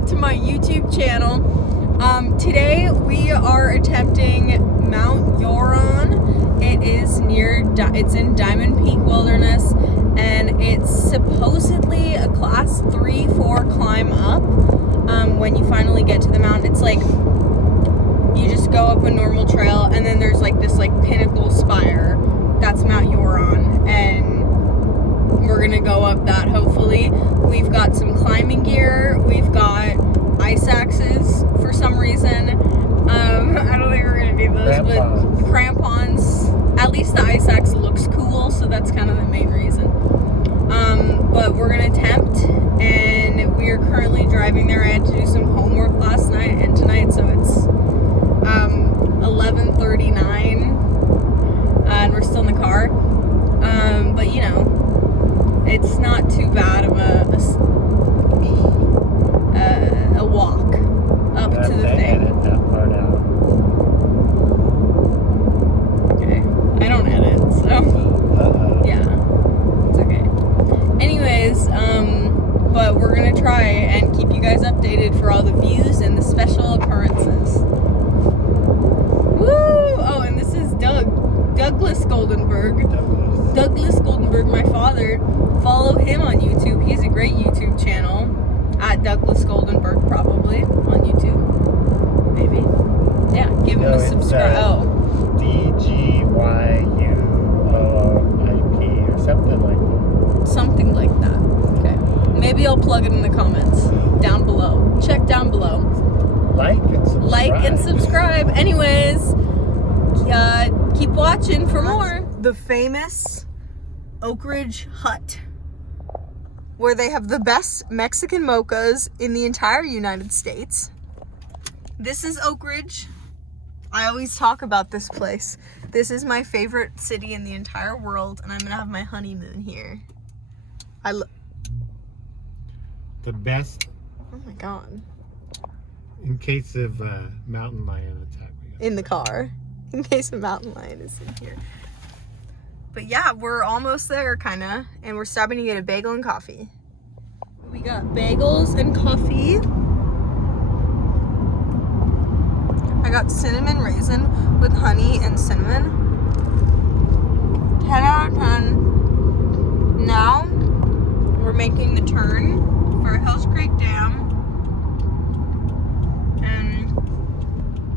back to my YouTube channel. Today we are attempting Mount Yoran. It is it's in Diamond Peak Wilderness, and it's supposedly a class 3-4 climb up. When you finally get to the mountain, it's like you just go up a normal trail, and then there's like this like pinnacle spire. That's Mount Yoran, and we're gonna go up that hopefully. We've got some climbing gear. We've got ice axes for some reason. I don't think we're gonna need those, but crampons. At least the ice axe looks cool, so that's kind of the main reason. But we're gonna attempt, and we are currently driving there. I had to do some homework last night and tonight, so it's 11:39, and we're still in the car. But you know, it's not too bad of a walk up to the thing. Edit that part out. Okay, I don't edit, so yeah, it's okay. Anyways, but we're gonna try and keep you guys updated for all the views and the special occurrences. Woo! Oh, and this is Douglas Goldenberg. Douglas Goldenberg, my father. Follow him on YouTube. He's a great YouTube channel. At Douglas Goldenberg, probably on YouTube. Maybe. Yeah, give him a subscribe. DGYUOIP or something like that. Something like that. Okay. Maybe I'll plug it in the comments down below. Check down below. Like and subscribe. Anyways, keep watching for more. The famous Oak Ridge Hut, where they have the best Mexican mochas in the entire United States. This is Oak Ridge. I always talk about this place. This is my favorite city in the entire world, and I'm gonna have my honeymoon here. The best. Oh my god. In case of mountain lion attack. In the car. In case a mountain lion is in here. But yeah, we're almost there, kinda. And we're stopping to get a bagel and coffee. We got bagels and coffee. I got cinnamon raisin with honey and cinnamon. 10 out of 10. Now, we're making the turn for Hills Creek Dam. And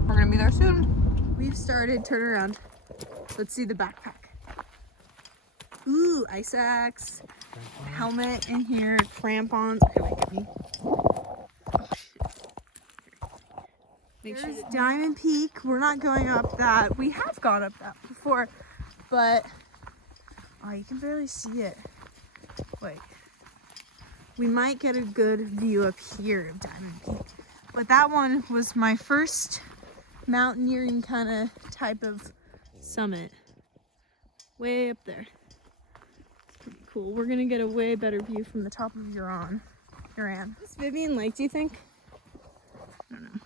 we're gonna be there soon. We've started, turn around. Let's see the backpack. Ooh, ice axe, helmet in here, crampons. Okay, wait, get me. There's Diamond Peak. We're not going up that. We have gone up that before, but oh, you can barely see it. Wait, we might get a good view up here of Diamond Peak, but that one was my first mountaineering kind of type of summit. Way up there. Cool. We're gonna get a way better view from the top of Yoran. Is Vivian Lake, do you think? I don't know.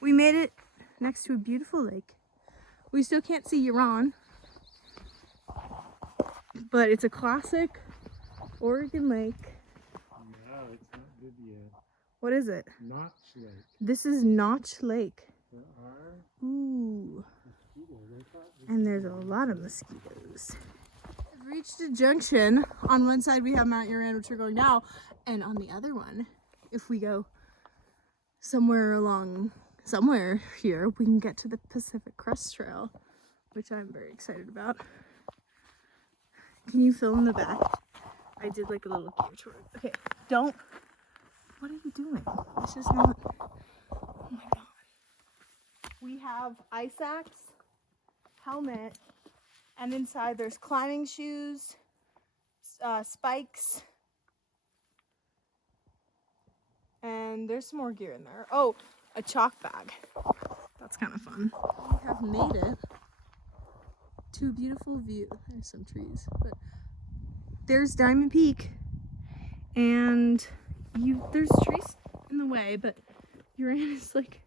We made it next to a beautiful lake. We still can't see Yoran, but it's a classic Oregon lake. No, it's not Vivian. What is it? Notch Lake. This is Notch Lake. There are Ooh. mosquitoes. And there's a lot of mosquitoes. We've reached a junction. On one side we have Mount Yoran, which we're going now, and on the other one, if we go somewhere here, we can get to the Pacific Crest Trail, which I'm very excited about. Can you film the back? I did like a little gear tour. Okay, don't. What are you doing? This is not. Oh my god. We have ice axe, helmet, and inside there's climbing shoes, spikes, and there's some more gear in there. Oh, a chalk bag. That's kind of fun. We have made it to a beautiful view. There's some trees, but there's Diamond Peak, and there's trees in the way, but Yoran is like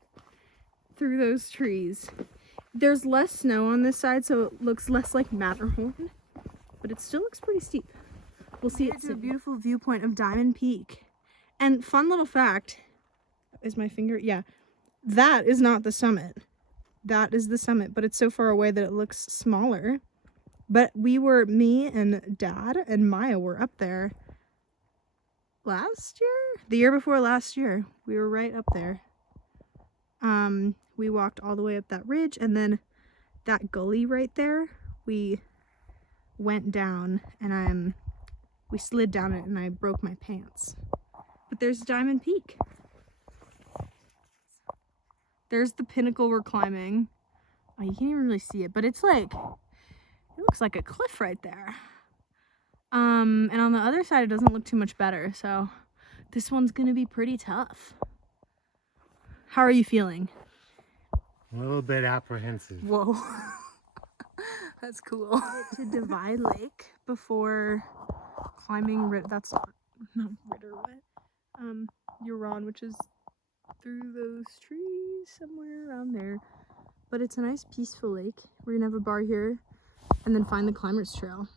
through those trees. There's less snow on this side, so it looks less like Matterhorn, but it still looks pretty steep. We'll see. It's a beautiful viewpoint of Diamond Peak. And fun little fact, Is my finger? Yeah. That is not the summit. That is the summit, but it's so far away that it looks smaller. But me and Dad and Maya were up there last year? The year before last year. We were right up there. We walked all the way up that ridge, and then that gully right there, we went down, and we slid down it, and I broke my pants. But there's Diamond Peak. There's the pinnacle we're climbing. Oh, you can't even really see it, but it's like, it looks like a cliff right there. And on the other side, it doesn't look too much better, so this one's gonna be pretty tough. How are you feeling? A little bit apprehensive. Whoa. That's cool. To Divide Lake before climbing, that's not Ritter, what? Yoran, which is through those trees somewhere around there. But it's a nice peaceful lake. We're gonna have a bar here and then find the climbers trail.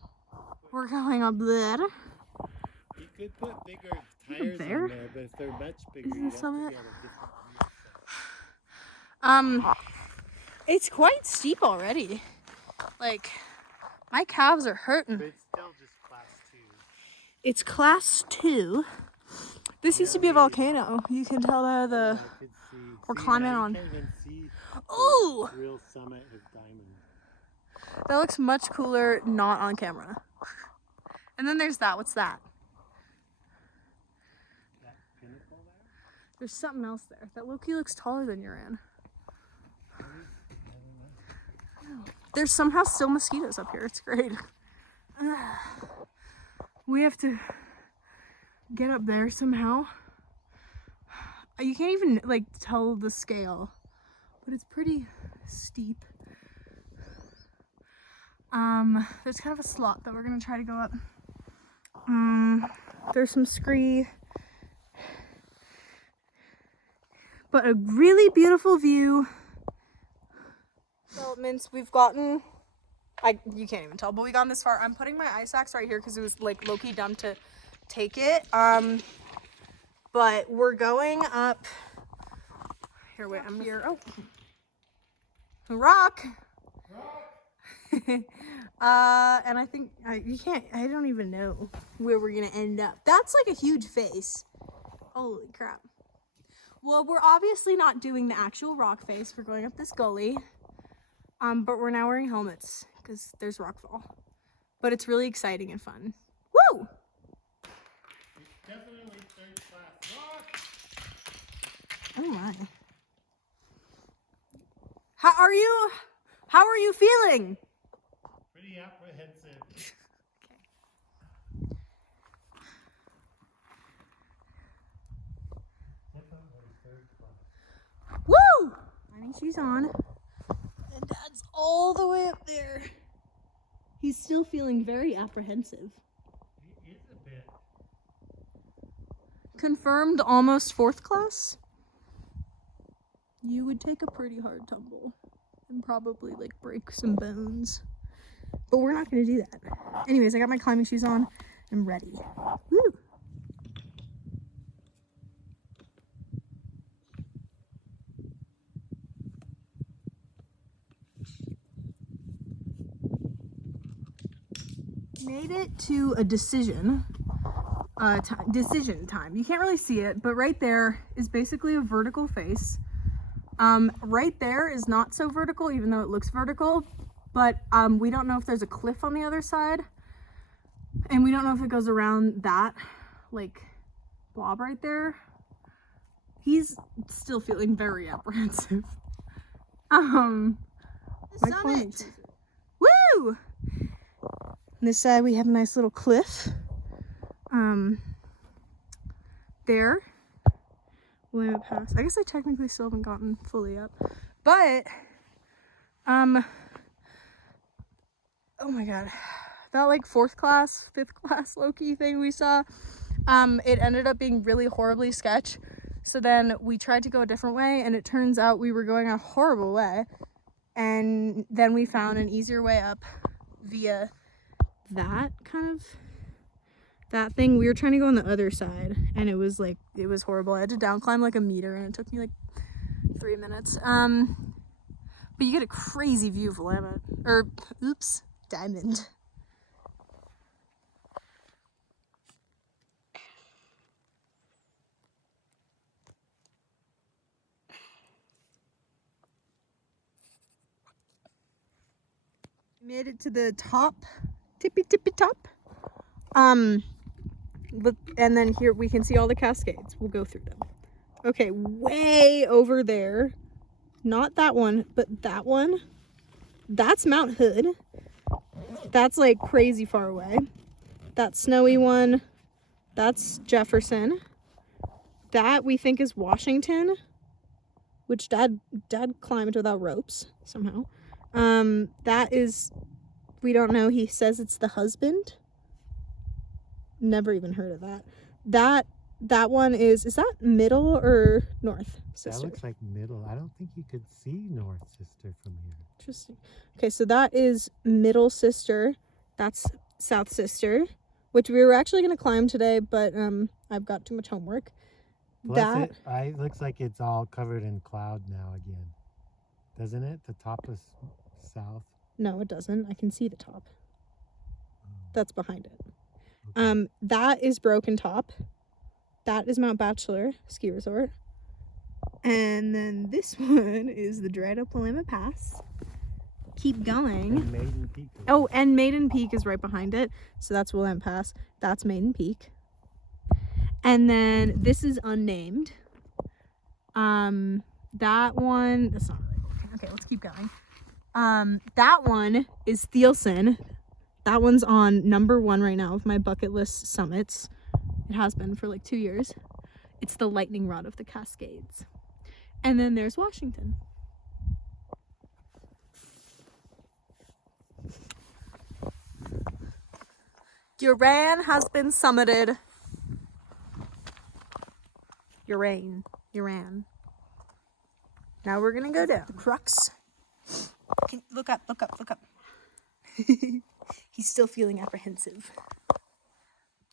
We're going up there. You could put bigger tires on there, but if they're much bigger, you have to get a different wheel set. It's quite steep already. Like, my calves are hurting. But it's still just class 2. It's class 2. This used to be a volcano. You can tell that we're climbing on. You can't even see Ooh! the real summit of Diamond. That looks much cooler not on camera. And then there's that. What's that? That pinnacle there? There's something else there. That low-key looks taller than Yoran. There's somehow still mosquitoes up here. It's great. We have to get up there somehow. You can't even like tell the scale, but it's pretty steep. There's kind of a slot that we're gonna try to go up. There's some scree, but a really beautiful view. Developments we've gotten, you can't even tell, but we gotten this far. I'm putting my ice axe right here because it was like low-key dumb to take it. But we're going up here. Wait, I'm here. Oh, rock. And I think I don't even know where we're gonna end up. That's like a huge face. Holy crap. Well, we're obviously not doing the actual rock face. We're going up this gully. But we're now wearing helmets because there's rockfall. But it's really exciting and fun. Woo! It's definitely third class rock. Oh my. How are you feeling? Pretty apprehensive. Okay. Definitely third class. Woo! Climbing shoes on. And Dad's all the way up there. He's still feeling very apprehensive. He is a bit. Confirmed almost 4th class. You would take a pretty hard tumble and probably like break some bones. But we're not gonna do that. Anyways, I got my climbing shoes on. I'm ready. Woo! Made it to a decision time. You can't really see it, but right there is basically a vertical face. Right there is not so vertical, even though it looks vertical, but we don't know if there's a cliff on the other side, and we don't know if it goes around that like blob right there. He's still feeling very apprehensive. The summit. Woo! On this side we have a nice little cliff. There. William Pass. I guess I technically still haven't gotten fully up. But oh my god. That like 4th class, 5th class low-key thing we saw, it ended up being really horribly sketch. So then we tried to go a different way, and it turns out we were going a horrible way. And then we found an easier way up via that kind of That thing, we were trying to go on the other side, and it was like, it was horrible. I had to down climb like a meter, and it took me like 3 minutes. But you get a crazy view of Willamette, or oops, Diamond. Made it to the top, tippy top. But, and then here we can see all the Cascades. We'll go through them. Okay, way over there, not that one, but that one, that's Mount Hood. That's like crazy far away. That snowy one, that's Jefferson. That we think is Washington, which dad climbed without ropes somehow. That is, we don't know, he says it's the husband. Never even heard of that. That one is that middle or north sister? That looks like middle. I don't think you could see north sister from here. Interesting. Okay, so that is middle sister. That's south sister, which we were actually going to climb today, but I've got too much homework. Plus it looks like it's all covered in cloud now again. Doesn't it? The top is south. No, it doesn't. I can see the top. That's behind it. Okay. That is Broken Top. That is Mount Bachelor Ski Resort. And then this one is the dried up Willamette Pass. Keep going. And Maiden Peak. Oh, and Maiden Peak is right behind it. So that's Willamette Pass. That's Maiden Peak. And then this is unnamed. That one, that's not really working. Okay, let's keep going. That one is Thielsen. That one's on #1 right now of my bucket list summits. It has been for like 2 years. It's the lightning rod of the Cascades. And then there's Washington. Yoran has been summited. Yoran. Now we're gonna go down. The crux. Look up. He's still feeling apprehensive.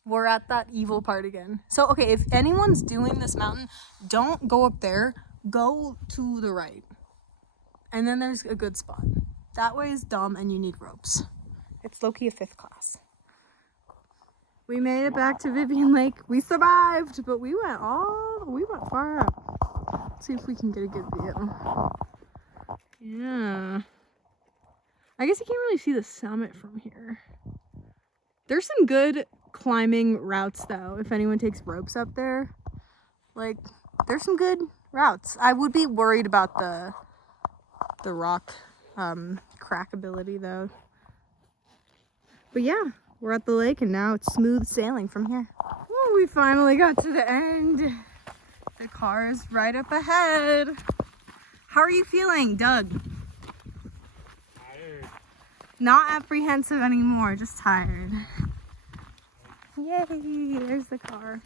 We're at that evil part again. So, okay, if anyone's doing this mountain, don't go up there. Go to the right. And then there's a good spot. That way is dumb and you need ropes. It's low-key a 5th class. We made it back to Vivian Lake. We survived, but we went far up. Let's see if we can get a good view. Yeah. I guess you can't really see the summit from here. There's some good climbing routes though, if anyone takes ropes up there. Like, there's some good routes. I would be worried about the rock crackability though. But yeah, we're at the lake and now it's smooth sailing from here. Oh, we finally got to the end. The car is right up ahead. How are you feeling, Doug? Tired. Not apprehensive anymore, just tired. Yay, there's the car.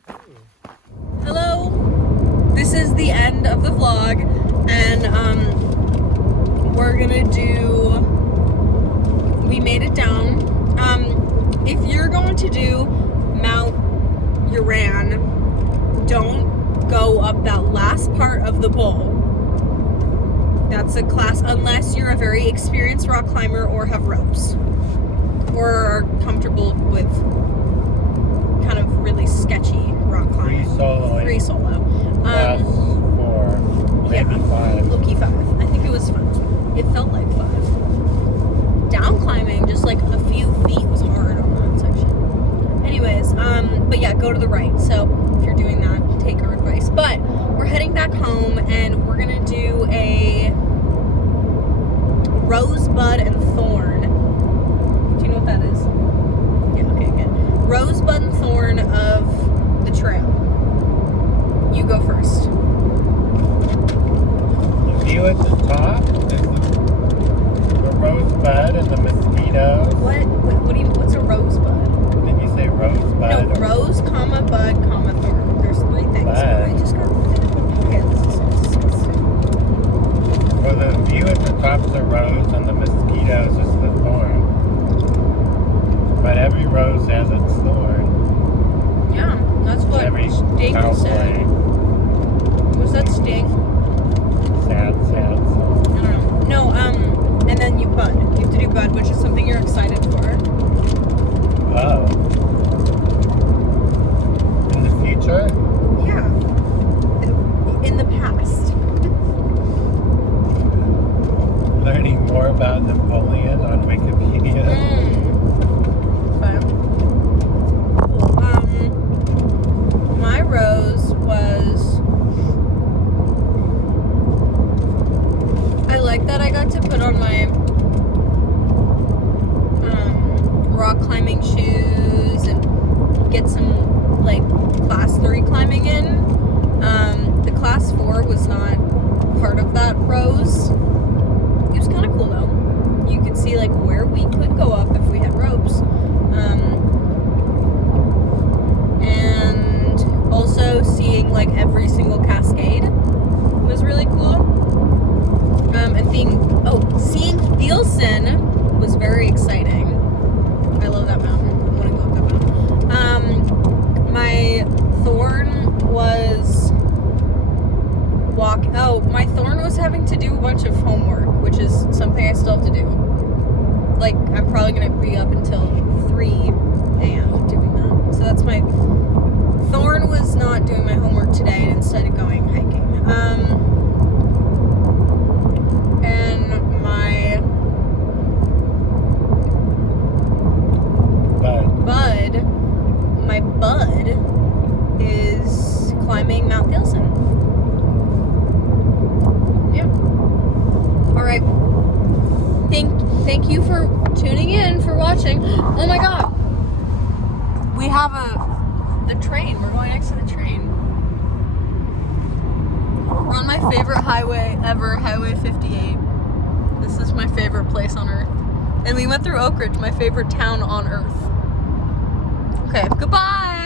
Hello, this is the end of the vlog, and we're gonna we made it down. If you're going to do Mount Yoran, don't go up that last part of the bowl. That's a class unless you're a very experienced rock climber or have ropes or are comfortable with kind of really sketchy rock climbing. Free solo. Class 4, maybe 5. Low-key 5. I think it was 5. It felt like 5. Down climbing, just like a few feet was hard on that section. Anyways, but yeah, go to the right. So if you're doing that, take our advice. But we're heading back home and we're gonna do a rosebud and thorn. Do you know what that is? Yeah, okay, good. Rosebud and thorn of the trail. You go first. The view at the top is the rosebud and the mosquitoes. What's a rosebud? Did you say rosebud? No, rose, comma, bud, comma, thorn. There's 3 things. Bud. I just got okay, this is Well, the view at the top is the rose and the mosquitoes is the thorn. But every rose has its thorn. Sting Cowboy. said. Was that Sting? Sad song. I don't know. No, and then you bud. You have to do bud, which is something you're excited for. Oh. In the future? Yeah. In the past. Learning more about Napoleon on Wikipedia. Okay. My rose was. I like that I got to put on my rock climbing shoes and get some like class 3 climbing in. The class 4 was not part of that rose. It was kind of cool though. You could see like where we could go up if we had ropes. And also seeing like every single cascade was really cool. And seeing Thielsen was very exciting. I love that mountain. I want to go up that mountain. My thorn was my thorn was having to do a bunch of homework, which is something I still have to do. Like, I'm probably going to be up until 3 a.m. doing that. So that's my... Thorn was not doing my homework today and instead of going hiking. And my... My bud is climbing Mount Thielsen. Yeah. All right. Thank you for tuning in, for watching. Oh my God. We have the train. We're going next to the train. We're on my favorite highway ever, Highway 58. This is my favorite place on earth. And we went through Oak Ridge, my favorite town on earth. Okay, goodbye.